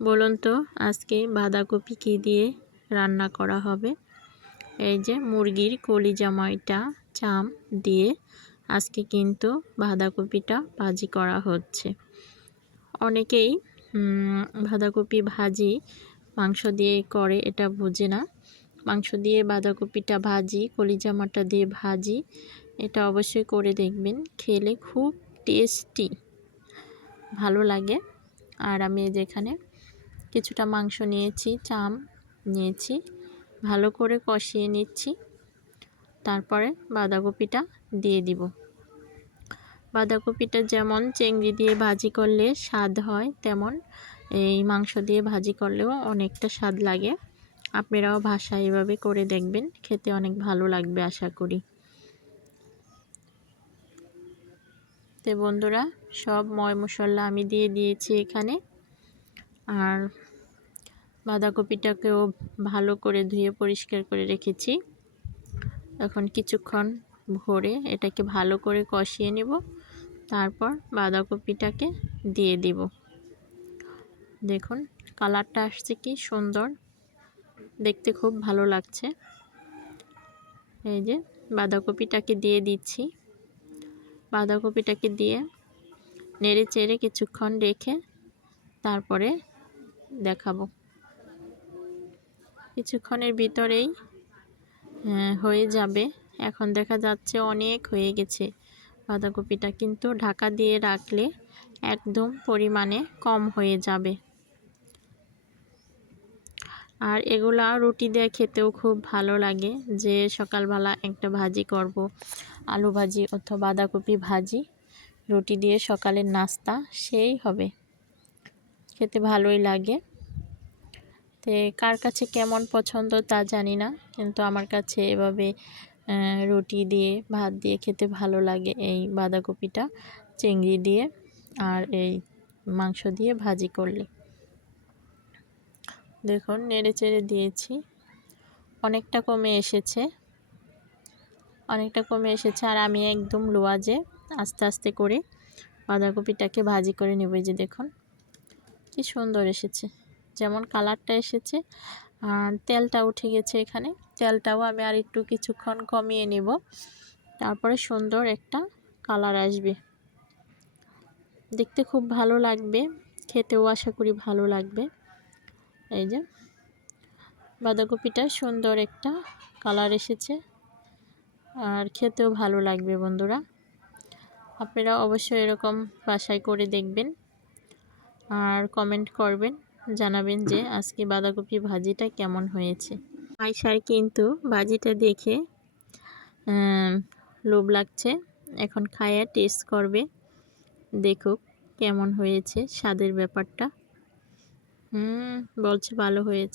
বলুন তো আজকে বাঁধাকপি কী দিয়ে রান্না করা হবে। এই যে মুরগির কলিজা ময়টা চাম দিয়ে আজকে কিন্তু বাঁধাকপিটা ভাজি করা হচ্ছে। অনেকেই বাঁধাকপি ভাজি মাংস দিয়ে করে, এটা বুঝে না। মাংস দিয়ে বাঁধাকপিটা ভাজি, কলিজা ময়টা দিয়ে ভাজি, এটা অবশ্যই করে দেখবেন, খেলে খুব টেস্টি ভালো লাগে। আর আমি যেখানে কিছুটা মাংস নিয়েছি, চাম নিয়েছি, ভালো করে কষিয়ে নিচ্ছি। তারপরে বাঁধাকপিটা দিয়ে দিব। বাঁধাকপিটা যেমন চিংড়ি দিয়ে ভাজি করলে স্বাদ হয়, তেমন এই মাংস দিয়ে ভাজি করলেও অনেকটা স্বাদ লাগে। আপনারাও বাসায় এভাবে করে দেখবেন, খেতে অনেক ভালো লাগবে আশা করি। তো বন্ধুরা, সব ময় মশলা আমি দিয়ে দিয়েছি এখানে। আর বাঁধাকপিটাকেও ভালো করে ধুয়ে পরিষ্কার করে রেখেছি। এখন কিছুক্ষণ ভরে এটাকে ভালো করে কষিয়ে নেব। তারপর বাঁধাকপিটাকে দিয়ে দিব। দেখুন কালারটা আসছে কি সুন্দর, দেখতে খুব ভালো লাগছে। এই যে বাঁধাকপিটাকে দিয়ে দিচ্ছি। বাঁধাকপিটাকে দিয়ে নেড়ে চেড়ে কিছুক্ষণ রেখে তারপরে দেখাবো। কিছুক্ষণের ভিতরেই হয়ে যাবে। এখন দেখা যাচ্ছে অনেক হয়ে গেছে বাঁধাকপিটা, কিন্তু ঢাকা দিয়ে রাখলে একদম পরিমাণে কম হয়ে যাবে। আর এগুলা রুটি দিয়ে খেতেও খুব ভালো লাগে। যে সকালবেলা একটা ভাজি করব, আলু ভাজি অথবা বাঁধাকপি ভাজি, রুটি দিয়ে সকালের নাস্তা সেই হবে, খেতে ভালোই লাগে। তো কার কাছে কেমন পছন্দ তা জানি না, কিন্তু আমার কাছে এভাবে রুটি দিয়ে ভাত দিয়ে খেতে ভালো লাগে। এই বাঁধাকপিটা চিংড়ি দিয়ে আর এই মাংস দিয়ে ভাজি করলে। দেখুন নেড়ে চেড়ে দিয়েছি, অনেকটা কমে এসেছে, আর আমি একদম লো আঁচে আস্তে আস্তে করে বাঁধাকপিটাকে ভাজি করে নেব। যে দেখুন কি সুন্দর এসেছে, যেমন কালারটা এসেছে আর তেলটা উঠে গেছে। এখানে তেলটাও আমি আর একটু কিছুক্ষণ কমিয়ে নেব, তারপরে সুন্দর একটা কালার আসবে, দেখতে খুব ভালো লাগবে, খেতেও আশা করি ভালো লাগবে। এই যে বাঁধাকপিটা সুন্দর একটা কালার এসেছে আর খেতেও ভালো লাগবে। বন্ধুরা, আপনারা অবশ্যই এরকম বাসায় করে দেখবেন আর কমেন্ট করবেন, জানাবেন যে আজকে বাঁধাকপি ভাজিটা কেমন হয়েছে। আয়শার কিন্তু ভাজিটা দেখে লোভ লাগছে, এখন খায়া টেস্ট করবে, দেখুক কেমন হয়েছে স্বাদের ব্যাপারটা। বলছে ভালো হয়েছে।